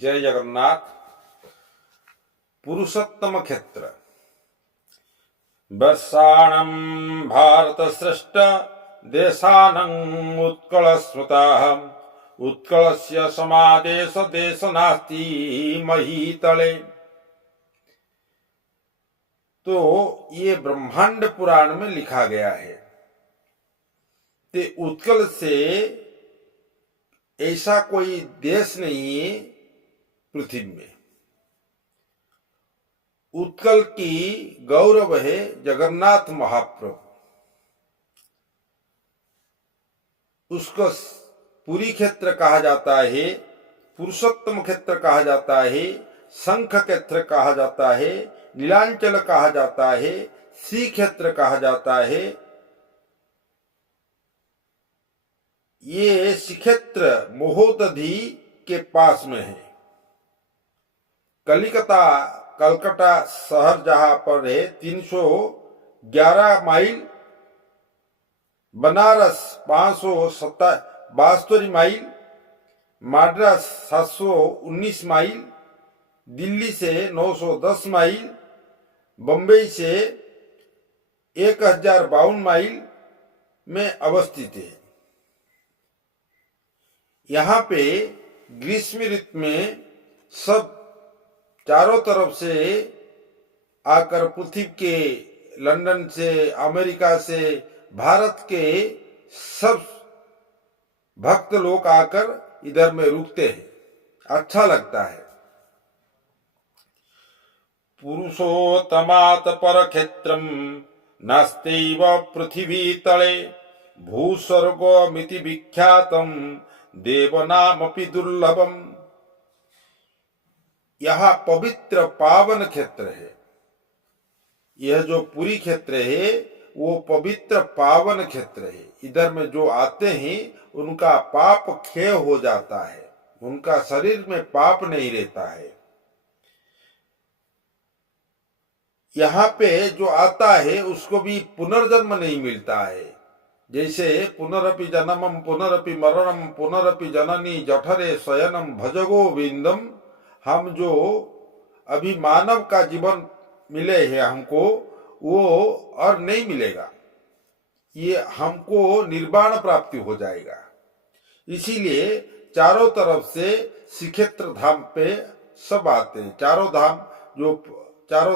जय जगन्नाथ। पुरुषोत्तम क्षेत्र वर्षाणं भारत श्रेष्ठ देशानं उत्कल स्मृतः उत्कलस्य समादेश देश नास्ति महीतले। तो ये ब्रह्मांड पुराण में लिखा गया है कि उत्कल से ऐसा कोई देश नहीं है पृथ्वी में। उत्कल की गौरव है जगन्नाथ महाप्रभु। उसको पुरी क्षेत्र कहा जाता है, पुरुषोत्तम क्षेत्र कहा जाता है, शंख क्षेत्र कहा जाता है, नीलांचल कहा जाता है, श्री क्षेत्र कहा जाता है। ये श्रीक्षेत्र महोदधि के पास में है। कलकत्ता शहर जहां पर है 311 mile, Banaras 572 mile, Madras 719 mile, Delhi से 910 माइल, बंबई से 1052 माइल में अवस्थित है। यहाँ पे ग्रीष्म ऋतु में सब चारों तरफ से आकर पृथ्वी के, लंदन से, अमेरिका से, भारत के सब भक्त लोग आकर इधर में रुकते हैं। अच्छा लगता है। पुरुषोत्तमात् पर क्षेत्रम नास्त्यैव पृथ्वी तले भूस्वर्गमिति विख्यातम देवनामपि दुर्लभम। यह पवित्र पावन क्षेत्र है। यह जो पुरी क्षेत्र है वो पवित्र पावन क्षेत्र है। इधर में जो आते हैं उनका पाप क्षय हो जाता है, उनका शरीर में पाप नहीं रहता है। यहाँ पे जो आता है उसको भी पुनर्जन्म नहीं मिलता है। जैसे पुनरपि जन्मम पुनरपि मरणम पुनरपि जननी जठरे शयनम भज गोविंदम। हम जो अभी मानव का जीवन मिले हैं हमको, वो और नहीं मिलेगा। ये हमको निर्वाण प्राप्ति हो जाएगा। इसीलिए चारों तरफ से श्रीक्षेत्र धाम पे सब आते हैं। चारों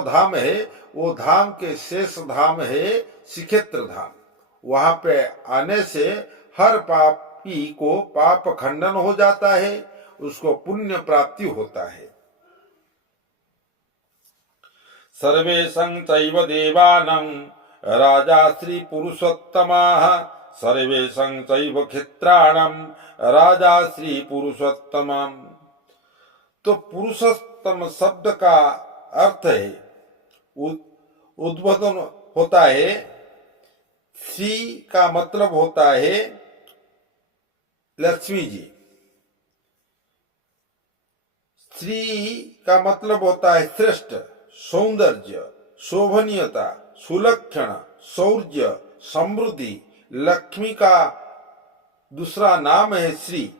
धाम है, वो धाम के शेष धाम है श्रीक्षेत्र धाम। वहां पे आने से हर पापी को पाप खंडन हो जाता है, उसको पुण्य प्राप्ति होता है। सर्वेशं चैव देवानां राजा श्री पुरुषोत्तमाः सर्वेशं चैव क्षेत्राणां राजा श्री पुरुषोत्तमम्। तो पुरुषोत्तम शब्द का अर्थ है, उद्बोधन होता है। श्री का मतलब होता है लक्ष्मी जी। श्री का मतलब होता है श्रेष्ठ, सौंदर्य, शोभनीयता, सुलक्षण, शौर्य, समृद्धि। लक्ष्मी का दूसरा नाम है श्री।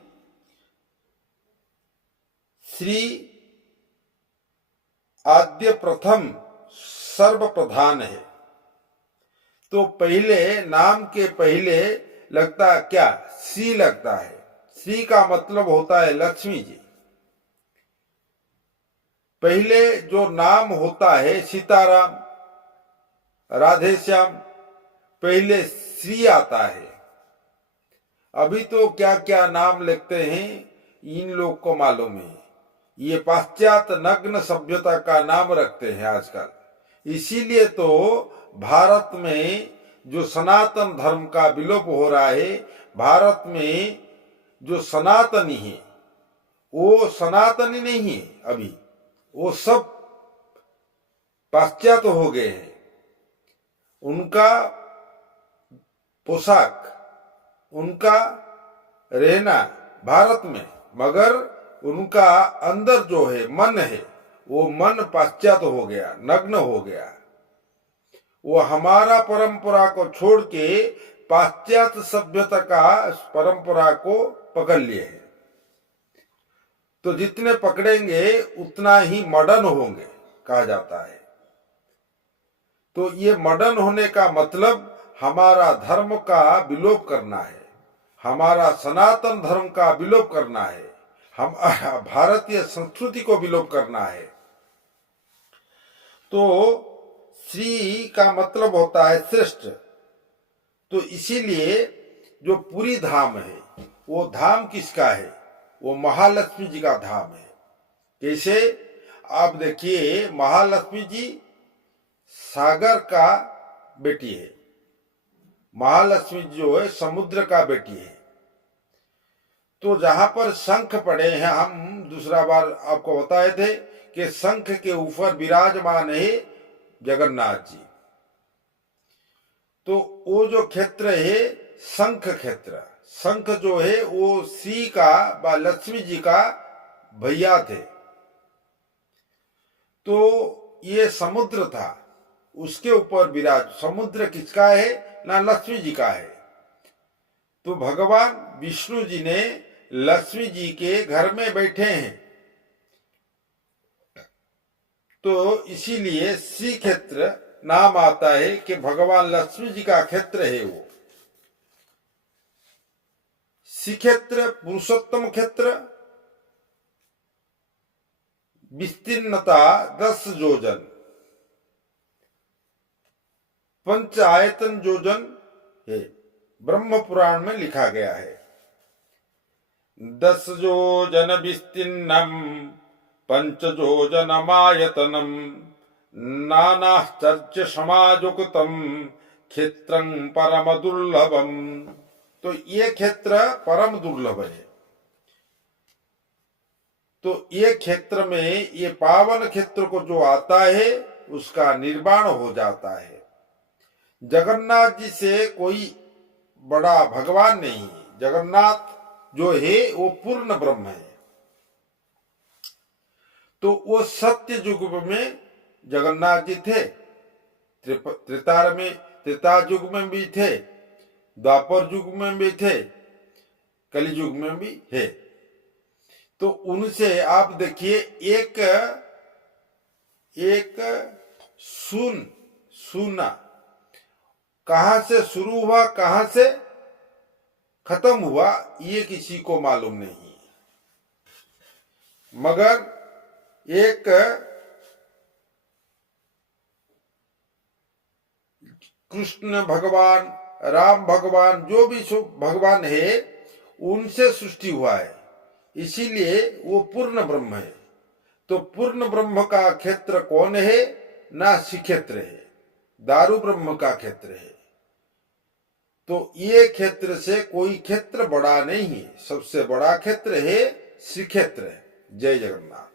श्री आद्य प्रथम सर्व प्रधान है। तो पहले नाम के पहले लगता क्या? श्री लगता है। श्री का मतलब होता है लक्ष्मी जी। पहले जो नाम होता है सीताराम, राधेश्याम, पहले श्री आता है। अभी तो क्या क्या नाम लिखते हैं इन लोग को मालूम है। ये पाश्चात्य नग्न सभ्यता का नाम रखते हैं आजकल। इसीलिए तो भारत में जो सनातन धर्म का विलोप हो रहा है, भारत में जो सनातनी है वो सनातनी नहीं है। अभी वो सब पाश्चात्य हो गए हैं। उनका पोशाक, उनका रहना भारत में, मगर उनका अंदर जो है मन है, वो मन पाश्चात्य हो गया, नग्न हो गया। वो हमारा परंपरा को छोड़ के पाश्चात्य सभ्यता का परंपरा को पकड़ लिए है। तो जितने पकड़ेंगे उतना ही मडन होंगे कहा जाता है। तो ये मडन होने का मतलब हमारा धर्म का विलोप करना है, हमारा सनातन धर्म का विलोप करना है, हम भारतीय संस्कृति को विलोप करना है। तो श्री का मतलब होता है श्रेष्ठ। तो इसीलिए जो पुरी धाम है वो धाम किसका है? वो महालक्ष्मी जी का धाम है। कैसे? आप देखिए, महालक्ष्मी जी सागर का बेटी है, महालक्ष्मी जो है समुद्र का बेटी है। तो जहां पर शंख पड़े हैं, हम दूसरा बार आपको बताए थे कि शंख के ऊपर विराजमान है जगन्नाथ जी। तो वो जो क्षेत्र है शंख क्षेत्र, शंख जो है वो श्री का व लक्ष्मी जी का भैया थे। तो ये समुद्र था, उसके ऊपर विराज। समुद्र किसका है? ना लक्ष्मी जी का है। तो भगवान विष्णु जी ने लक्ष्मी जी के घर में बैठे हैं, तो इसीलिए श्री क्षेत्र नाम आता है कि भगवान लक्ष्मी जी का क्षेत्र है वो। श्री क्षेत्र पुरुषोत्तम क्षेत्र, विस्तीर्णता 10 योजन, 5 आयतन योजन है, ब्रह्म पुराण में लिखा गया है। 10 योजन विस्तीर्णम 5 योजनमायतनम नानाश्चर्य समायुक्तम क्षेत्रं परम दुर्लभम। तो ये क्षेत्र परम दुर्लभ है। तो ये क्षेत्र में, ये पावन क्षेत्र को जो आता है उसका निर्वाण हो जाता है। जगन्नाथ जी से कोई बड़ा भगवान नहीं है। जगन्नाथ जो है वो पूर्ण ब्रह्म है। तो वो सत्य युग में जगन्नाथ जी थे, त्रेता युग में भी थे, द्वापर युग में भी थे, कलि युग में भी है। तो उनसे आप देखिए, एक सुना कहां से शुरू हुआ, कहां से खत्म हुआ, ये किसी को मालूम नहीं। मगर एक कृष्ण भगवान, राम भगवान, जो भी भगवान है, उनसे सृष्टि हुआ है, इसीलिए वो पूर्ण ब्रह्म है। तो पूर्ण ब्रह्म का क्षेत्र कौन है? ना श्री क्षेत्र है, दारू ब्रह्म का क्षेत्र है। तो ये क्षेत्र से कोई क्षेत्र बड़ा नहीं है, सबसे बड़ा क्षेत्र है श्री क्षेत्र है। जय जगन्नाथ।